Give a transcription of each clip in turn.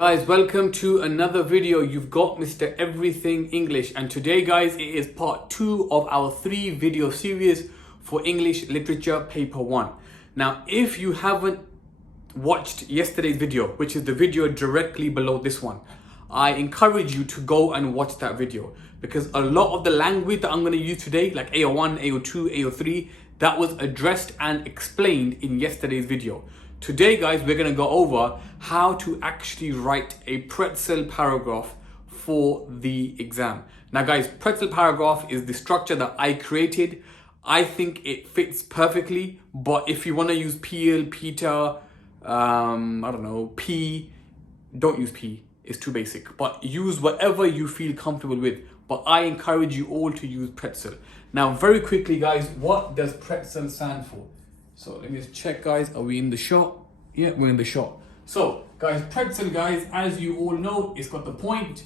Guys, welcome to another video. You've got Mr. Everything English, and today guys it is part 2 of our 3 video series for English Literature Paper 1. Now if you haven't watched yesterday's video, which is the video directly below this one, I encourage you to go and watch that video, because a lot of the language that I'm going to use today, like AO1, AO2, AO3, that was addressed and explained in yesterday's video. Today guys, we're going to go over how to actually write a pretzel paragraph for the exam. Now guys, pretzel paragraph is the structure that I created. I think it fits perfectly, but if you want to use PL, Peter, I don't know, P, don't use P, it's too basic, but use whatever you feel comfortable with. But I encourage you all to use pretzel. Now very quickly guys, what does pretzel stand for? So let me just check guys, are we in the shot? Yeah, we're in the shot. So guys, pretzel guys, as you all know, it's got the point.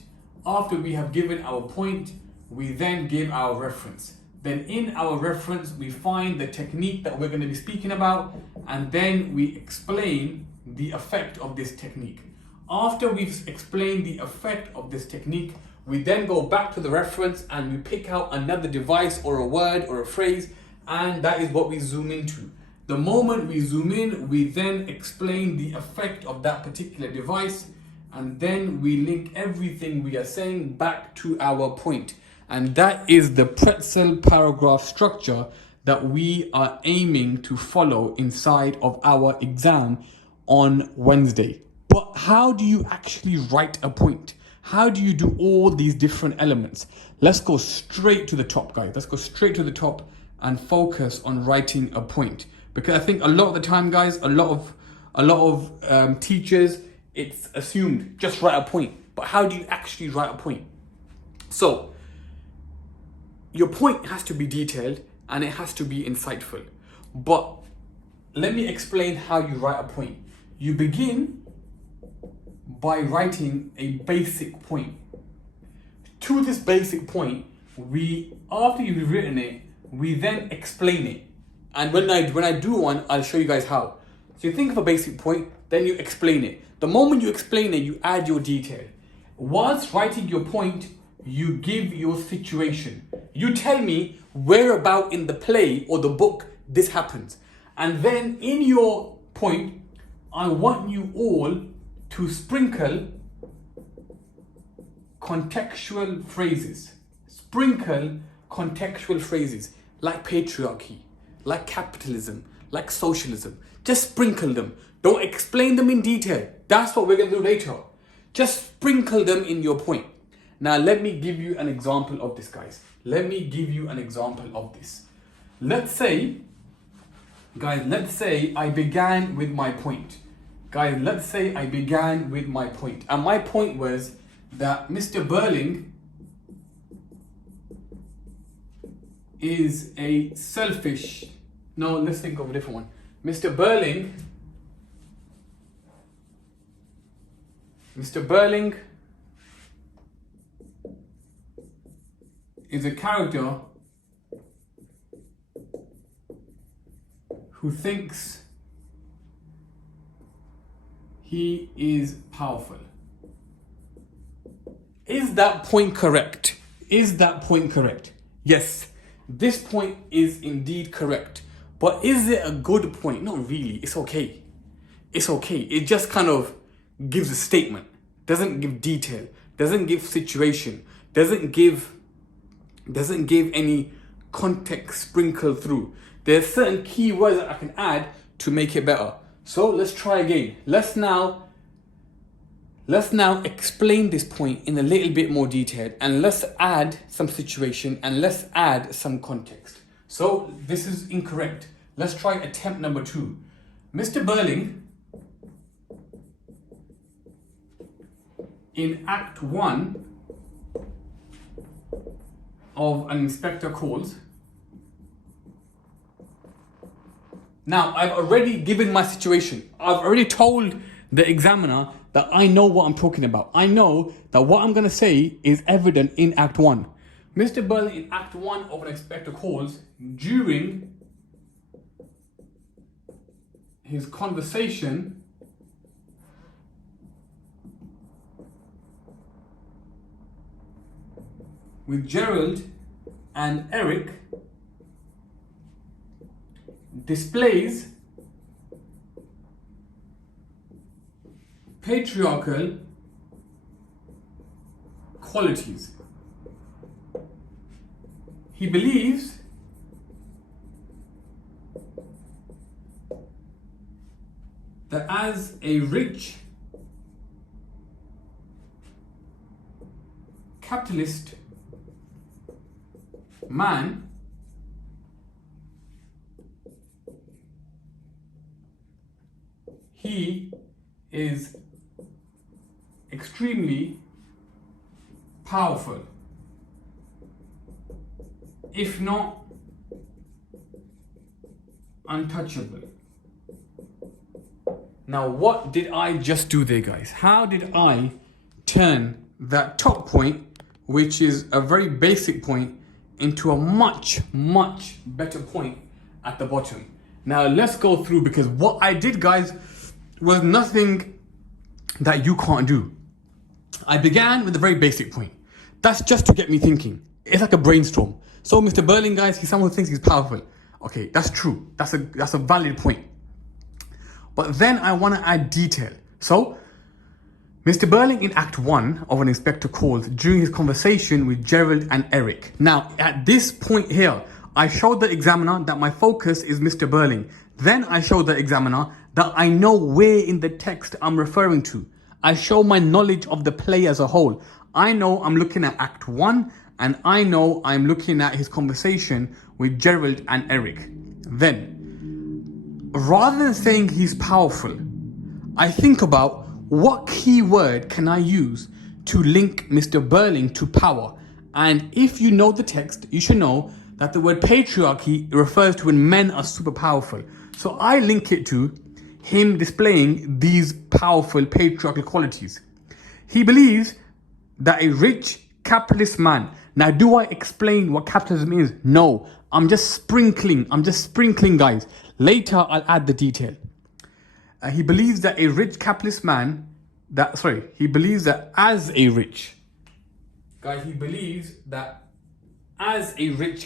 After we have given our point, we then give our reference. Then in our reference, we find the technique that we're going to be speaking about, and then we explain the effect of this technique. After we've explained the effect of this technique, we then go back to the reference and we pick out another device or a word or a phrase, and that is what we zoom into. The moment we zoom in, we then explain the effect of that particular device, and then we link everything we are saying back to our point. And that is the pretzel paragraph structure that we are aiming to follow inside of our exam on Wednesday. But how do you actually write a point? How do you do all these different elements? Let's go straight to the top, guys. Let's go straight to the top and focus on writing a point. Because I think a lot of the time, guys, a lot of teachers, it's assumed just write a point. But how do you actually write a point? So your point has to be detailed and it has to be insightful. But let me explain how you write a point. You begin by writing a basic point. To this basic point, after you've written it, we then explain it. And when I do one, I'll show you guys how. So you think of a basic point, then you explain it. The moment you explain it, you add your detail. Whilst writing your point, you give your situation. You tell me where about in the play or the book this happens. And then in your point, I want you all to sprinkle contextual phrases. Sprinkle contextual phrases like patriarchy, like capitalism, like socialism. Just sprinkle them. Don't explain them in detail. That's what we're going to do later. Just sprinkle them in your point. Now let me give you an example of this, guys. Let me give you an example of this. Let's say I began with my point. Guys, let's say I began with my point. And my point was that Mr. Burling is a selfish... No, let's think of a different one. Mr. Burling is a character who thinks he is powerful. Is that point correct? Is that point correct? Yes, this point is indeed correct. But is it a good point? Not really. It's okay. It's okay. It just kind of gives a statement. Doesn't give detail. Doesn't give situation. Doesn't give any context sprinkled through. There's certain key words that I can add to make it better. So let's try again. Let's now explain this point in a little bit more detail, and let's add some situation and let's add some context. So this is incorrect. Let's try attempt number 2. Mr. Burling in Act 1 of An Inspector Calls. Now, I've already given my situation. I've already told the examiner that I know what I'm talking about. I know that what I'm going to say is evident in Act 1. Mr. Burling in Act 1 of An Inspector Calls, during his conversation with Gerald and Eric displays patriarchal qualities. He believes that as a rich capitalist man, he is extremely powerful, if not untouchable. Now, what did I just do there, guys? How did I turn that top point, which is a very basic point, into a much, much better point at the bottom? Now, let's go through, because what I did, guys, was nothing that you can't do. I began with a very basic point. That's just to get me thinking. It's like a brainstorm. So Mr. Berling, guys, he's someone who thinks he's powerful. Okay, that's true. That's a valid point. But then I want to add detail. So Mr. Berling in Act 1 of An Inspector Calls during his conversation with Gerald and Eric. Now, at this point here, I showed the examiner that my focus is Mr. Berling. Then I showed the examiner that I know where in the text I'm referring to. I show my knowledge of the play as a whole. I know I'm looking at Act 1, and I know I'm looking at his conversation with Gerald and Eric. Then, rather than saying he's powerful, I think about what key word can I use to link Mr. Berling to power. And if you know the text, you should know that the word patriarchy refers to when men are super powerful. So I link it to him displaying these powerful patriarchal qualities. He believes that a rich capitalist man. Now, do I explain what capitalism is? No, I'm just sprinkling, guys. Later, I'll add the detail. He believes that a rich capitalist man, he believes that as a rich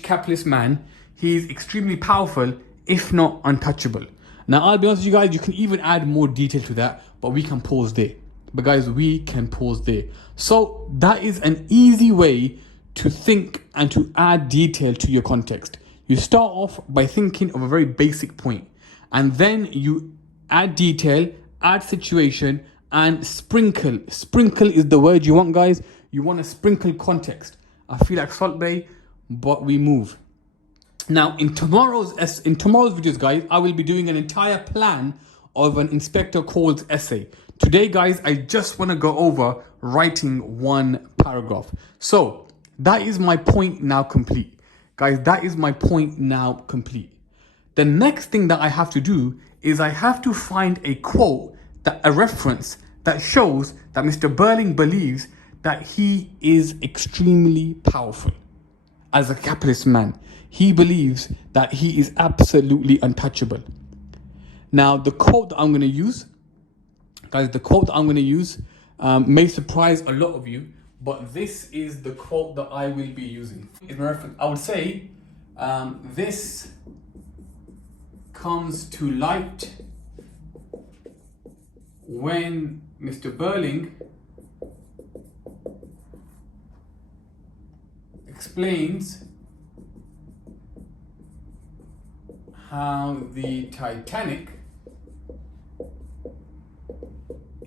capitalist man, he is extremely powerful, if not untouchable. Now, I'll be honest with you guys, you can even add more detail to that, but we can pause there. So that is an easy way to think and to add detail to your context. You start off by thinking of a very basic point, and then you add detail, add situation, and sprinkle. Sprinkle is the word you want, guys. You want to sprinkle context. I feel like Salt Bay, but we move. Now, in tomorrow's videos, guys, I will be doing an entire plan of an Inspector Calls essay. Today, guys, I just want to go over writing one paragraph. So that is my point now complete. Guys, that is my point now complete. The next thing that I have to do is I have to find a quote, a reference that shows that Mr. Berling believes that he is extremely powerful as a capitalist man. He believes that he is absolutely untouchable. Now, the quote that I'm going to use, guys, may surprise a lot of you, but this is the quote that I will be using. I would say, this comes to light when Mr. Berling explains how the Titanic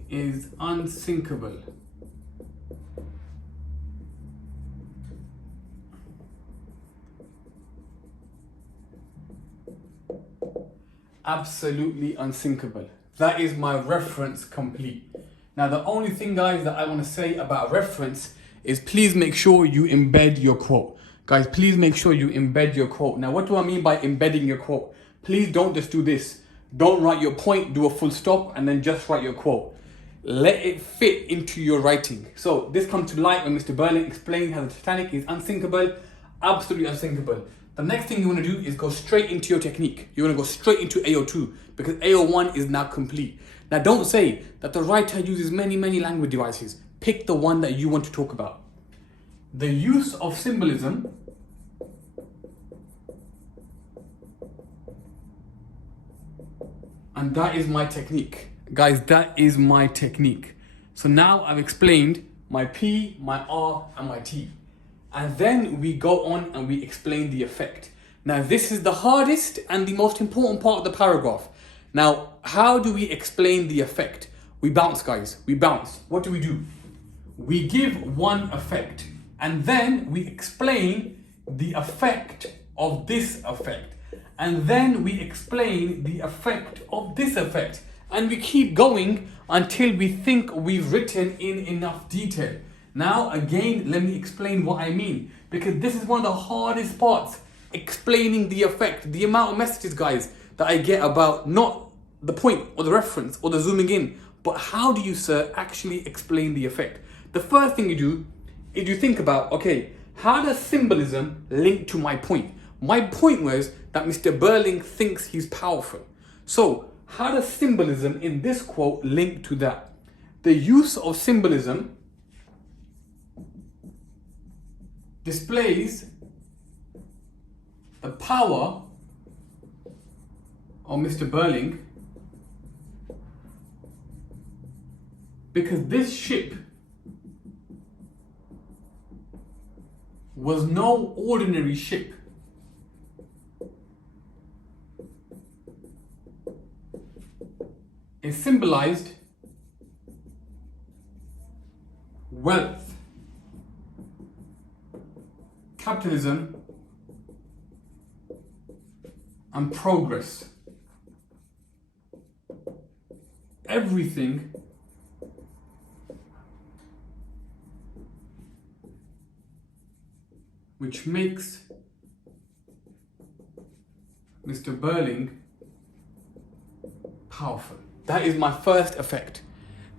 is unsinkable. Absolutely unsinkable. That is my reference complete. Now, the only thing, guys, that I want to say about reference is please make sure you embed your quote. Guys, please make sure you embed your quote. Now, what do I mean by embedding your quote? Please don't just do this. Don't write your point, do a full stop, and then just write your quote. Let it fit into your writing. So this comes to light when Mr. Berling explains how the Titanic is unsinkable, absolutely unsinkable. The next thing you want to do is go straight into your technique. You want to go straight into AO2 because AO1 is now complete. Now, don't say that the writer uses many language devices. Pick the one that you want to talk about. the use of symbolism and that is my technique. Guys, that is my technique. So now I've explained my P, my R, and my T. And then we go on and we explain the effect. Now this is the hardest and the most important part of the paragraph. Now, how do we explain the effect? We bounce, guys, we bounce. What do? We give one effect and then we explain the effect of this effect. And then we explain the effect of this effect. And we keep going until we think we've written in enough detail. Now, again, let me explain what I mean, because this is one of the hardest parts, explaining the effect. The amount of messages, guys, that I get about not the point or the reference or the zooming in, but how do you, sir, actually explain the effect? The first thing you do is you think about, okay, how does symbolism link to my point? My point was that Mr. Burling thinks he's powerful. So, how does symbolism in this quote link to that? The use of symbolism displays the power of Mr. Burling because this ship was no ordinary ship. It symbolized wealth, capitalism, and progress. Everything which makes Mr. Burling powerful. That is my first effect.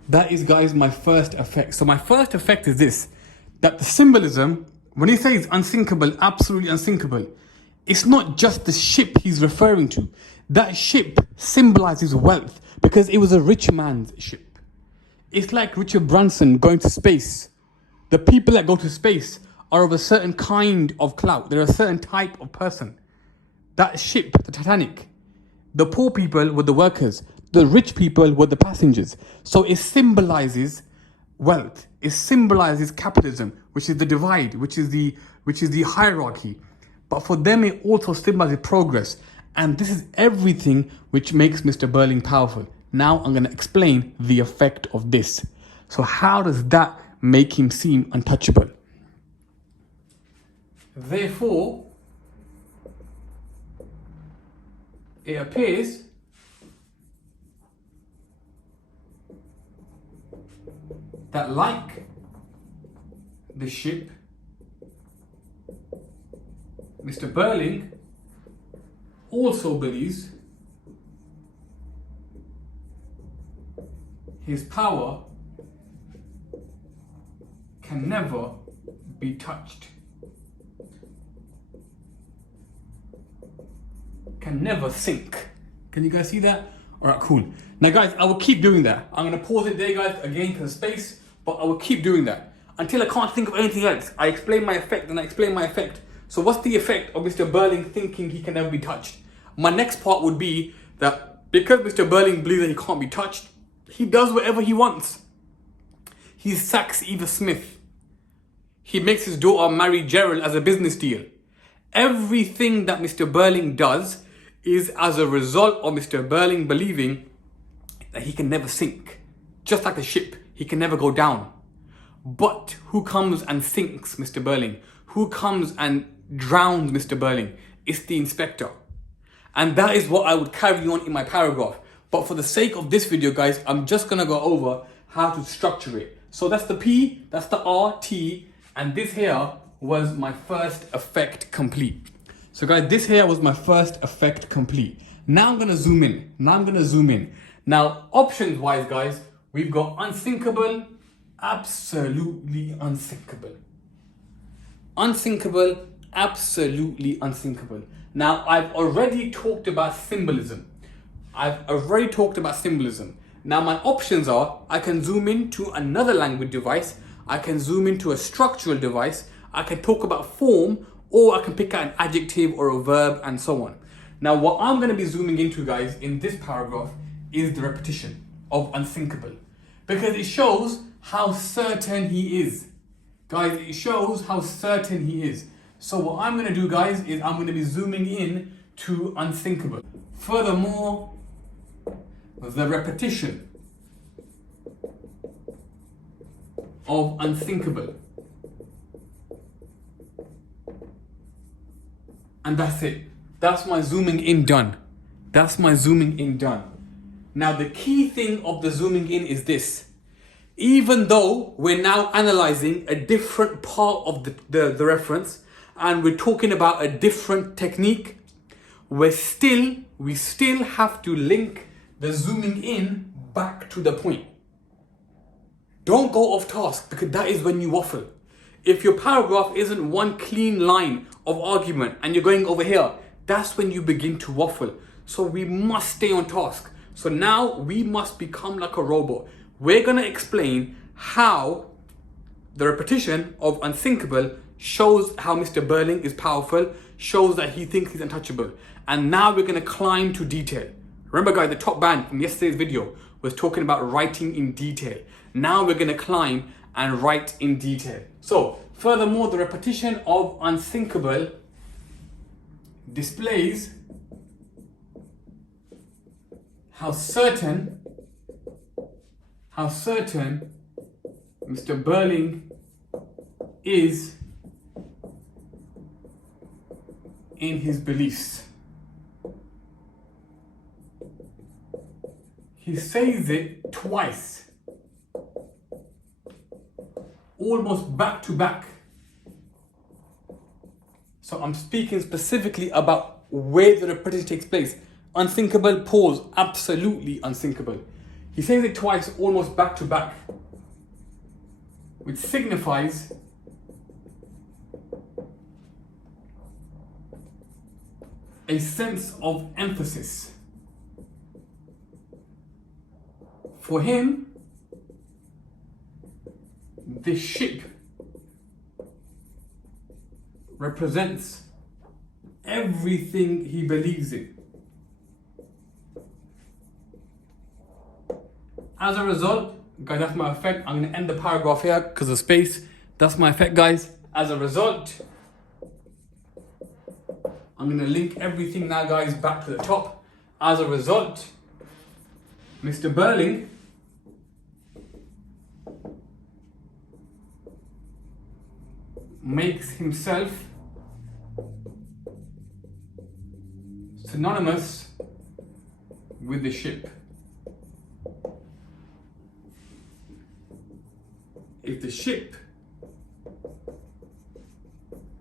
That is, guys, my first effect. So my first effect is this, that the symbolism, when he says unsinkable, absolutely unsinkable, it's not just the ship he's referring to. That ship symbolizes wealth because it was a rich man's ship. It's like Richard Branson going to space. The people that go to space are of a certain kind of clout. They're a certain type of person. That ship, the Titanic, the poor people were the workers. The rich people were the passengers. So it symbolizes wealth. It symbolizes capitalism, which is the divide, which is the hierarchy. But for them, it also symbolizes progress. And this is everything which makes Mr. Burling powerful. Now I'm going to explain the effect of this. So how does that make him seem untouchable? Therefore, it appears that, like the ship, Mr. Burling also believes his power can never be touched. Can never sink. Can you guys see that? Alright, cool. Now guys, I will keep doing that. I'm going to pause it there, guys, again because of space, but I will keep doing that until I can't think of anything else. I explain my effect and I explain my effect. So what's the effect of Mr. Burling thinking he can never be touched? My next part would be that because Mr. Burling believes that he can't be touched, he does whatever he wants. He sacks Eva Smith. He makes his daughter marry Gerald as a business deal. Everything that Mr. Burling does is as a result of Mr. Burling believing that he can never sink. Just like a ship, he can never go down. But who comes and sinks Mr. Burling? Who comes and drowns Mr. Burling? It's the inspector. And that is what I would carry on in my paragraph. But for the sake of this video, guys, I'm just going to go over how to structure it. So that's the P, that's the R, T, and this here was my first effect complete. So guys, this here was my first effect complete. Now I'm going to zoom in. Now, options wise, guys, we've got unsinkable, absolutely unsinkable. Unsinkable, absolutely unsinkable. Now, I've already talked about symbolism. Now, my options are, I can zoom into another language device, I can zoom into a structural device, I can talk about form, or I can pick out an adjective or a verb and so on. Now, what I'm going to be zooming into, guys, in this paragraph is the repetition of unthinkable, because it shows how certain he is. Guys, it shows how certain he is. So what I'm going to do, guys, is I'm going to be zooming in to unthinkable. Furthermore, the repetition of unthinkable. And that's it. That's my zooming in done. That's my zooming in done. Now, the key thing of the zooming in is this. Even though we're now analyzing a different part of the reference, and we're talking about a different technique, we still have to link the zooming in back to the point. Don't go off task, because that is when you waffle. If your paragraph isn't one clean line of argument and you're going over here, that's when you begin to waffle. So we must stay on task. So now we must become like a robot. We're going to explain how the repetition of unthinkable shows how Mr. Burling is powerful, shows that he thinks he's untouchable. And now we're going to climb to detail. Remember, guys, the top band from yesterday's video was talking about writing in detail. Now we're going to climb and write in detail. So, furthermore, the repetition of unthinkable displays how certain Mr. Burling is in his beliefs. He says it twice, almost back to back. So I'm speaking specifically about where the repetition takes place. Unthinkable, pause, absolutely unthinkable. He says it twice, almost back to back, which signifies a sense of emphasis. For him, this ship represents everything he believes in. As a result, guys, that's my effect. I'm going to end the paragraph here because of space. That's my effect, guys. As a result, I'm going to link everything now, guys, back to the top. As a result, Mr. Burling makes himself synonymous with the ship. If the ship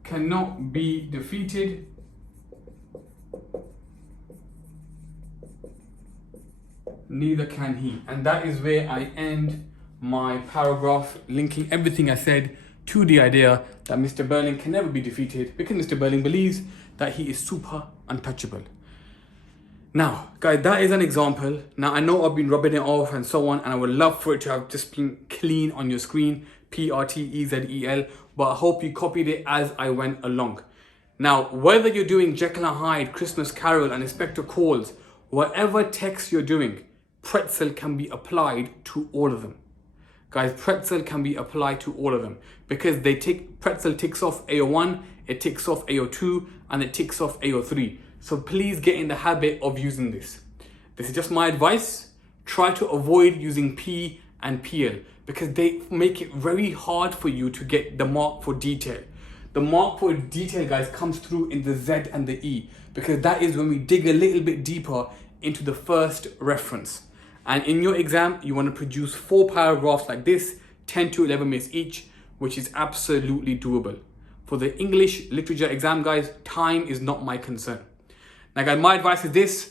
cannot be defeated, neither can he. And that is where I end my paragraph, linking everything I said to the idea that Mr. Burling can never be defeated because Mr. Burling believes that he is super untouchable. Now, guys, that is an example. Now, I know I've been rubbing it off and so on, and I would love for it to have just been clean on your screen, PRTEZEL, but I hope you copied it as I went along. Now, whether you're doing Jekyll and Hyde, Christmas Carol, and Inspector Calls, whatever text you're doing, pretzel can be applied to all of them. Guys, pretzel can be applied to all of them because pretzel ticks off AO1, it ticks off AO2, and it ticks off AO3. So please get in the habit of using this. This is just my advice. Try to avoid using P and PL because they make it very hard for you to get the mark for detail. The mark for detail, guys, comes through in the Z and the E because that is when we dig a little bit deeper into the first reference. And in your exam, you want to produce 4 paragraphs like this, 10 to 11 minutes each, which is absolutely doable. For the English literature exam, guys, time is not my concern. Now, guys, my advice is this.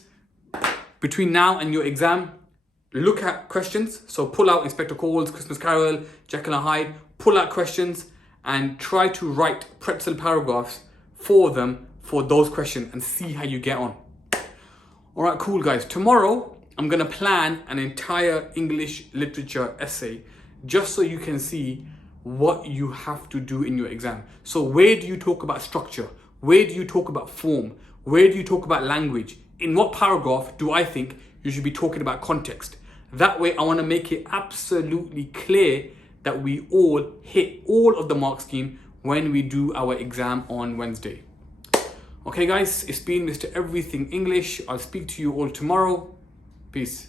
Between now and your exam, look at questions. So pull out Inspector Calls, Christmas Carol, Jekyll and Hyde, pull out questions and try to write pretzel paragraphs for them for those questions and see how you get on. All right, cool, guys. Tomorrow, I'm going to plan an entire English literature essay just so you can see what you have to do in your exam. So where do you talk about structure? Where do you talk about form? Where do you talk about language? In what paragraph do I think you should be talking about context? That way I want to make it absolutely clear that we all hit all of the mark scheme when we do our exam on Wednesday. Okay guys, it's been Mr. Everything English. I'll speak to you all tomorrow. Peace.